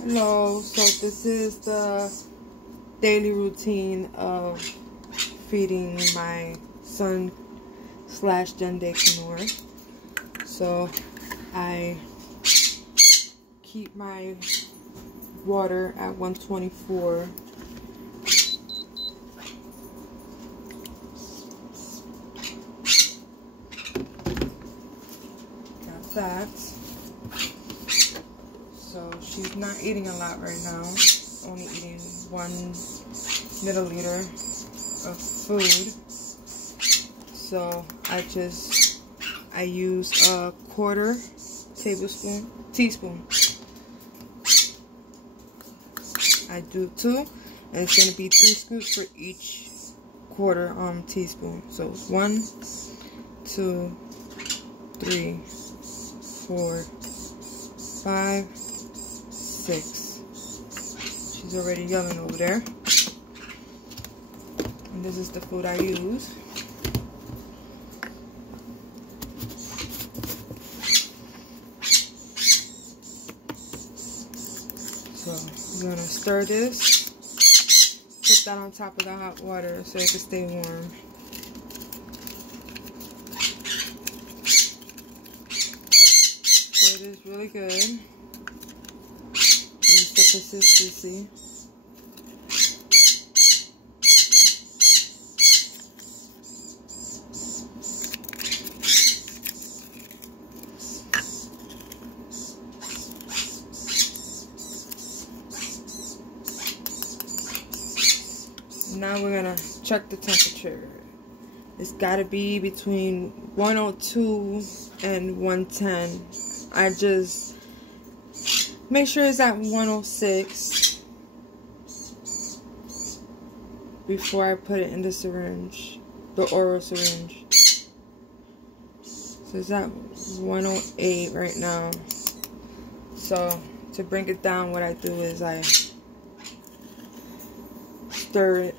Hello, so this is the daily routine of feeding my son / Jenday Conure. So I keep my water at 124. Got that. So she's not eating a lot right now, only eating 1 milliliter of food. So I use a 1/4 teaspoon. I do 2, and it's going to be 3 scoops for each 1/4 teaspoon. So 1, 2, 3, 4, 5, 6. She's already yelling over there. And this is the food I use. So I'm gonna stir this, put that on top of the hot water so it can stay warm. So it is really good. Use the consistency. Now we're gonna check the temperature. It's gotta be between 102 and 110. I just make sure it's at 106 before I put it in the syringe, the oral syringe. So it's at 108 right now. So to bring it down, what I do is I stir it.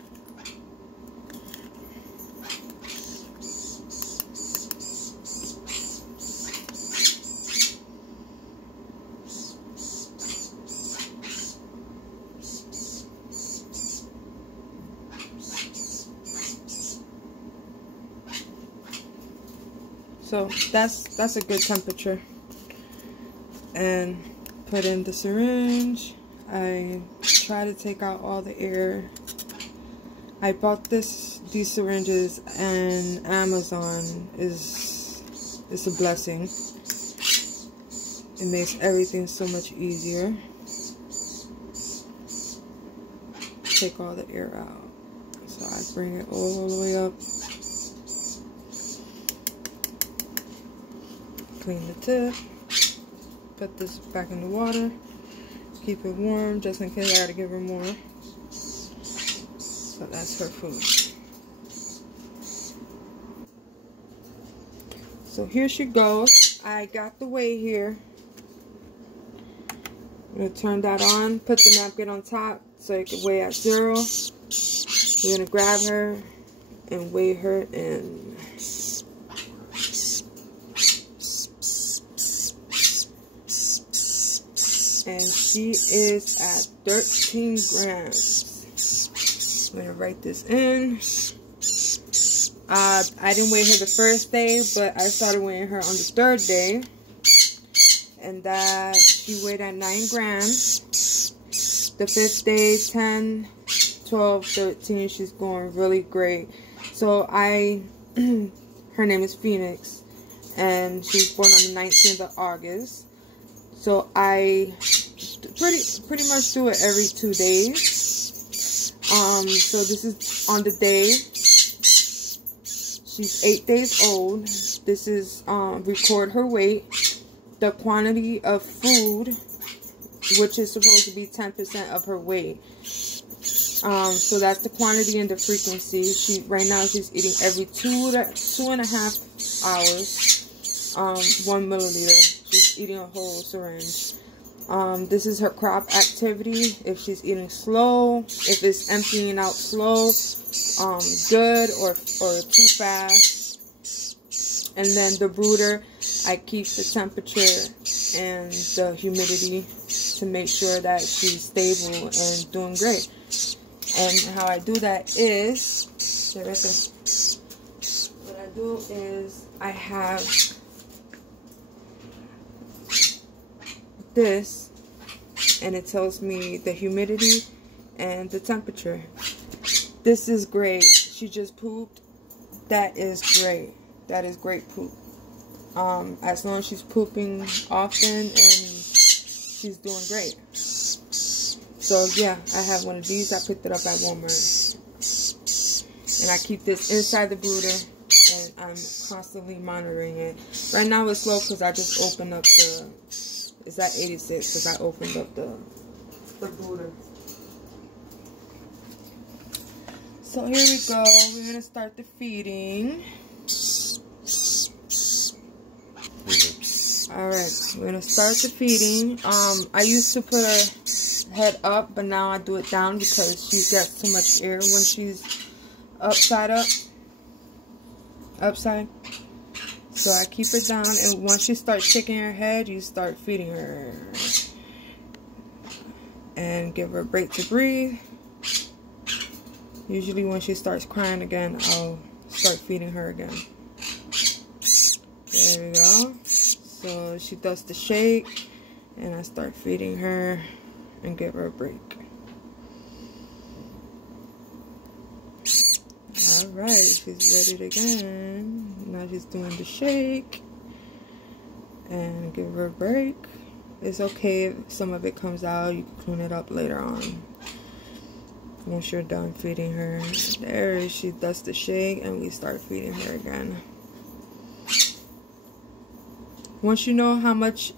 So that's a good temperature. And put in the syringe. I try to take out all the air. I bought these syringes, and Amazon is a blessing. It makes everything so much easier. Take all the air out. So I bring it all the way up. Clean the tip. Put this back in the water. Keep it warm just in case I gotta give her more. So that's her food. So here she goes. I got the weigh here. I'm gonna turn that on. Put the napkin on top so it can weigh at 0. We're gonna grab her and weigh her in. And she is at 13 grams. I'm gonna write this in. I didn't weigh her the first day, but I started weighing her on the 3rd day. And that she weighed at 9 grams. The 5th day, 10, 12, 13. She's going really great. So her name is Phoenix. And she's born on the 19th of August. So I pretty much do it every 2 days. So this is on the day. She's 8 days old. This is record her weight, the quantity of food, which is supposed to be 10% of her weight. So that's the quantity and the frequency. Right now she's eating every 2.5 hours. 1 milliliter. She's eating a whole syringe. This is her crop activity. If she's eating slow, if it's emptying out slow, good or too fast. And then the brooder, I keep the temperature and the humidity to make sure that she's stable and doing great. And how I do that is, what I do is I have this, and it tells me the humidity and the temperature. This is great. She just pooped. That is great. That is great poop. As long as she's pooping often and she's doing great. So yeah, I have one of these. I picked it up at Walmart. And I keep this inside the brooder, and I'm constantly monitoring it. Right now it's slow because I just opened up the, it's at 86 because I opened up the brooder. So here we go. We're going to start the feeding. Alright, we're going to start the feeding. I used to put her head up, but now I do it down because she gets too much air when she's upside. So I keep her down, and once she starts shaking her head, you start feeding her. And give her a break to breathe. Usually when she starts crying again, I'll start feeding her again. There we go. So she does the shake, and I start feeding her and give her a break. Alright, she's ready again. Now she's doing the shake. And give her a break. It's okay if some of it comes out. You can clean it up later on. Once you're done feeding her. There, she does the shake, and we start feeding her again. Once you know how much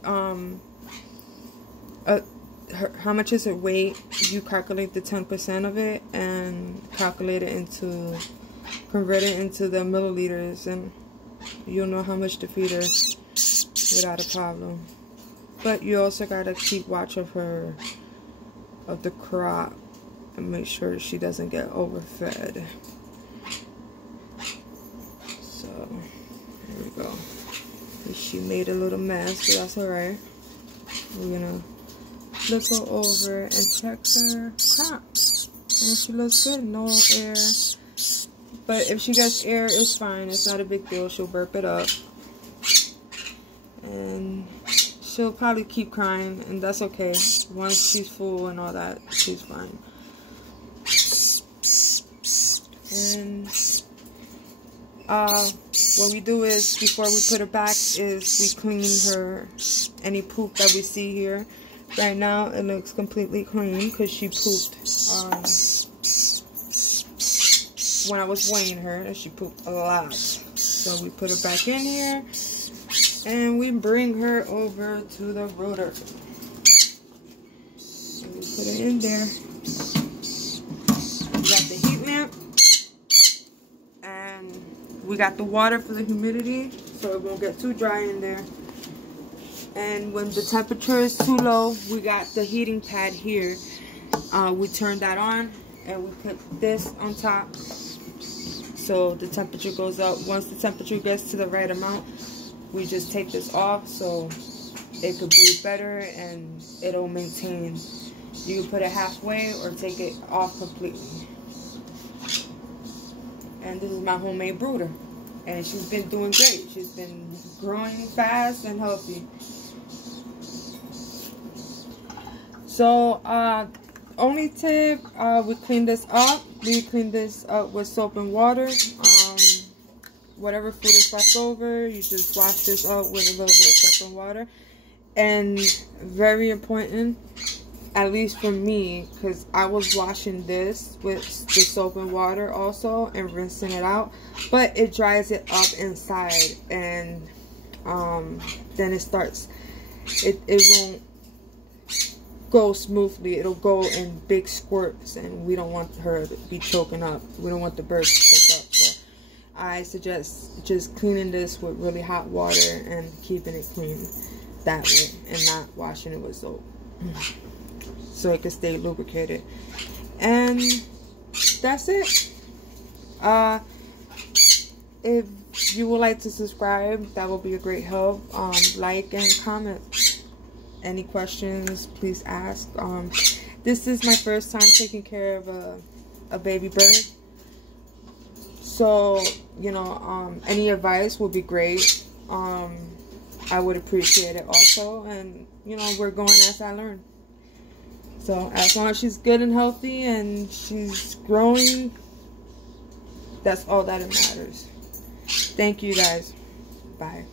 is her weight, you calculate the 10% of it and calculate it into, convert it into the milliliters, and you'll know how much to feed her without a problem. But you also gotta keep watch of her, of the crop, and make sure she doesn't get overfed. So here we go. She made a little mess, but that's alright. We're gonna look her over and check her crop. And she looks good, no air. But if she gets air, it's fine. It's not a big deal. She'll burp it up. And she'll probably keep crying, and that's okay. Once she's full and all that, she's fine. And what we do is, before we put her back, is we clean her, any poop that we see here. Right now it looks completely clean because she pooped when I was weighing her, and she pooped a lot. So we put her back in here, and we bring her over to the rotor. So we put it in there. We got the heat lamp, and we got the water for the humidity, so it won't get too dry in there. And when the temperature is too low, we got the heating pad here. We turn that on, and we put this on top, so the temperature goes up. Once the temperature gets to the right amount, we just take this off so it could breathe better, and it'll maintain. You can put it halfway or take it off completely. And this is my homemade brooder, and she's been doing great. She's been growing fast and healthy. So only tip, we clean this up. We clean this up with soap and water. Whatever food is left over, you just wash this out with a little bit of soap and water. And very important, at least for me, because I was washing this with the soap and water also and rinsing it out, but it dries it up inside, and then it starts, it won't go smoothly. It'll go in big squirts, and we don't want her to be choking up. We don't want the bird to choke up. So I suggest just cleaning this with really hot water and keeping it clean that way, and not washing it with soap, so it can stay lubricated. And that's it. If you would like to subscribe, that will be a great help. Like and comment. Any questions, please ask. This is my first time taking care of a baby bird. So, you know, any advice would be great. I would appreciate it also. And, you know, we're going as I learn. So, as long as she's good and healthy and she's growing, that's all that matters. Thank you, guys. Bye.